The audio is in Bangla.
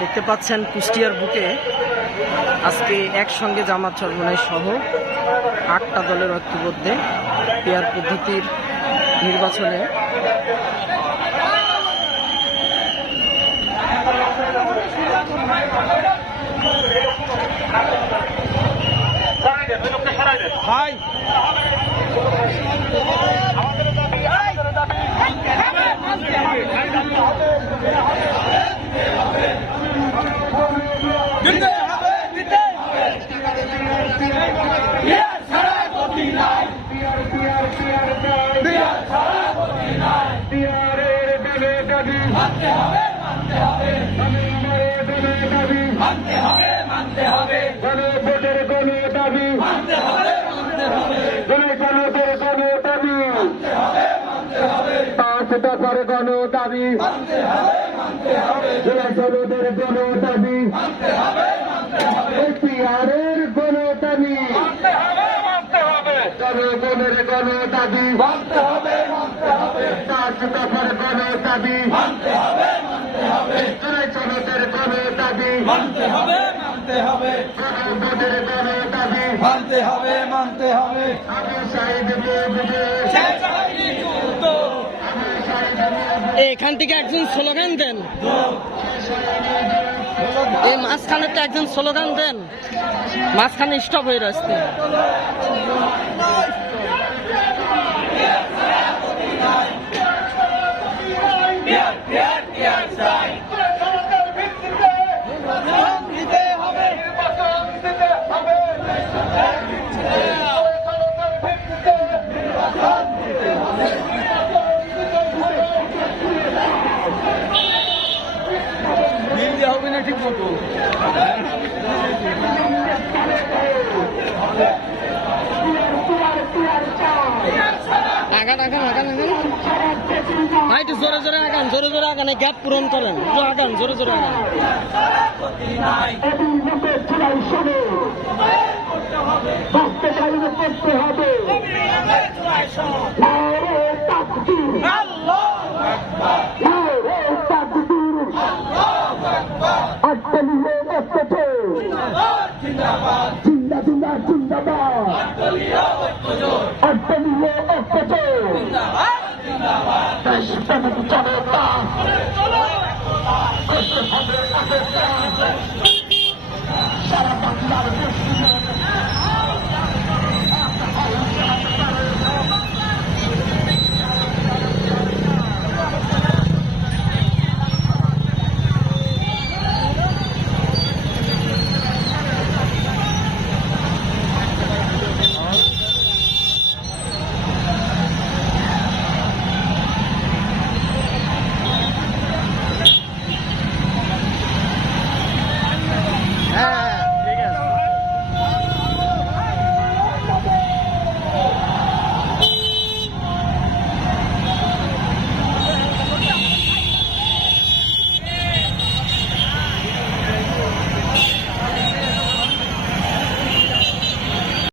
দেখতে পাচ্ছেন কুষ্টিয়ার বুকে আজকে একসঙ্গে জামাত চরমনাই সহ 8টা দলের ঐক্যবদ্ধে পেয়ার পদ্ধতির নির্বাচনে ভাই দফার গণ দাবি জনদের গণ দাবি পিয়ারের গণ দাবি জনগণের গণ দাবি 5 দফার গণ দাবি জনদের গণ দাবি জনগণের গণ দাবি মানতে হবে আমি শহীদ এখান থেকে একজন স্লোগান দেন, এই মাঝখানে তো একজন স্লোগান দেন, মাঝখানে স্টপ হয়ে রাস্তে। ঠিক মতো আগান ভাই, একটু জোরে জোরে আগান, এই গ্যাপ পূরণ করেন, একটু আগান, জোরে আগান। সারা বাংলার